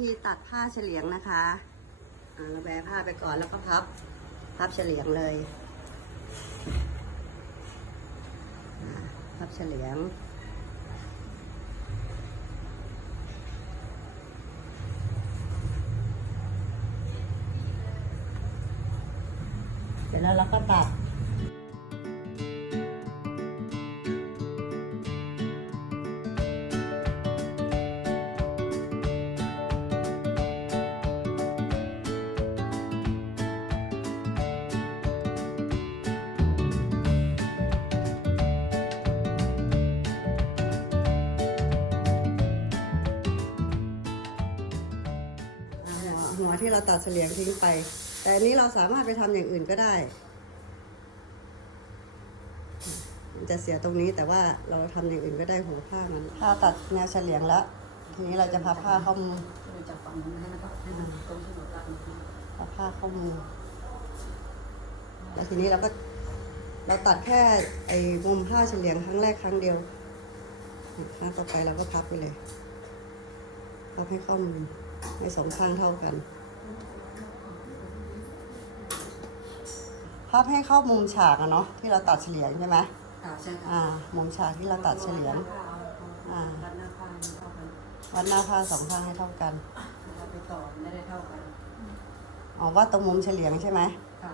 ธีตัดผ้าเฉลียงนะคะอ่าเราแบะผ้าไปก่อนแล้วก็พับ พับเฉลียงเลยพับเฉลียง เสร็จแล้วเราก็ตัด หัวที่เราตัดเฉลียงทิ้งไป แต่อันนี้เราสามารถไปทำอย่างอื่นก็ได้ มันจะเสียตรงนี้แต่ว่าเราทำอย่างอื่นก็ได้หัวผ้ามันผ้าตัดแนวเฉลียงแล้ว ทีนี้เราจะพับผ้าเข้ามุมก็เลยจับฝั่งนู้ให้มันก็ให้มันตรงที่เราตัดพับผ้าเข้ามุมแล้วทีนี้เราก็เราตัดแค่ไอ้มุมผ้าเฉลียงครั้งแรกครั้งเดียวครั้งต่อไปเราก็พับไปเลยพับให้เข้ามุม ให้สองข้างเท่ากัน พับให้เข้ามุมฉากอะเนาะที่เราตัดเฉลียงใช่ไหมค่ะใช่ค่ะอ่า มุมฉากที่เราตัดเฉลียง อ่ารัดหน้าผ้ามันเท่ากันวัดหน้าผ้าสองข้างให้เท่ากันเราไปต่อไม่ได้เท่ากันอ๋อว่าตรงมุมเฉลียงใช่ไหมค่ะ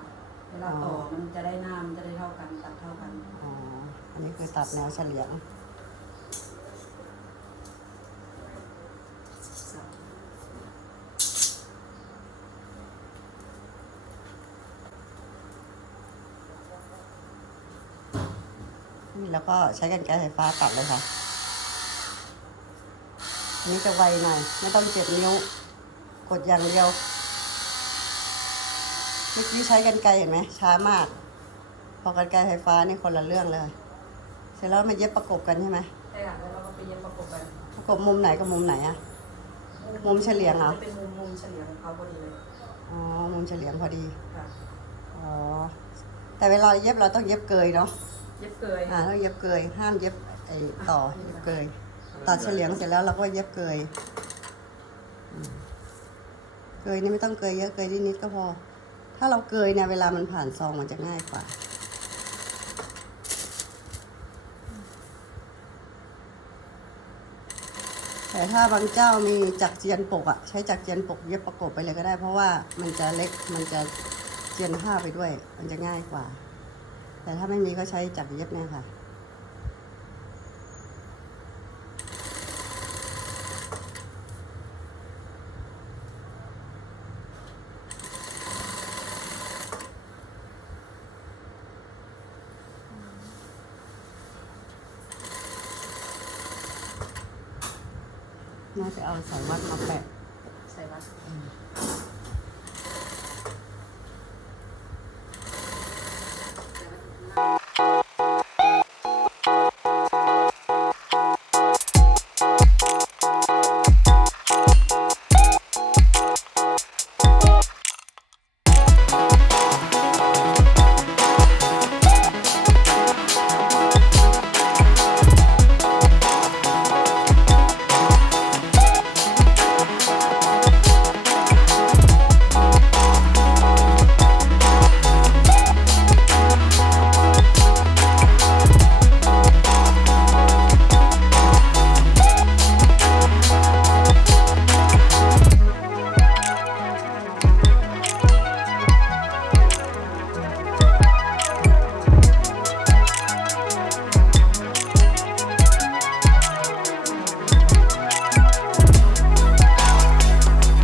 เวลาต่อมันจะได้หน้ามันจะได้เท่ากันตัดเท่ากัน อ๋อ อันนี้คือตัดแนวเฉลียง แล้วก็ใช้กันไกรไฟฟ้าตัดเลยค่ะอันนี้จะไวหน่อย ไม่ต้องเจ็บนิ้ว กดอย่างเดียวเมื่อกี้ใช้กันไกรเห็นไหมช้ามาก พอกันไกรไฟฟ้านี่คนละเรื่องเลย เสร็จแล้วมาเย็บประกบกันใช่ไหมใช่ค่ะแล้วเราก็ไปเย็บประกบกันประกบมุมไหนกับมุมไหนอะมุมเฉลี่ยงเหรอจะเป็นมุมมุมเฉลี่ยงของเขาพอดีเลยอ๋อมุมเฉลียงพอดีค่ะอ๋อแต่เวลาเย็บเราต้องเย็บเกยเนาะ เย็บเกยอ่าต้องเย็บเกยห้ามเย็บไอ้ต่อเย็บเกยตัดเฉลียงเสร็จแล้วเราก็เย็บเกยอืมเกยนี่ไม่ต้องเกยเยอะเกยนิดๆก็พอ ถ้าเราเกยเนี่ยเวลามันผ่านซองมันจะง่ายกว่าแต่ถ้าบางเจ้ามีจักรเจียนปกอะใช้จักรเจียนปกเย็บประกบไปเลยก็ได้ เพราะว่ามันจะเล็กมันจะเจียนผ้าไปด้วย มันจะง่ายกว่า แต่ถ้าไม่มีก็ใช้จักรเย็บเนี่ยค่ะ น่าจะเอาสายวัดมาแปะ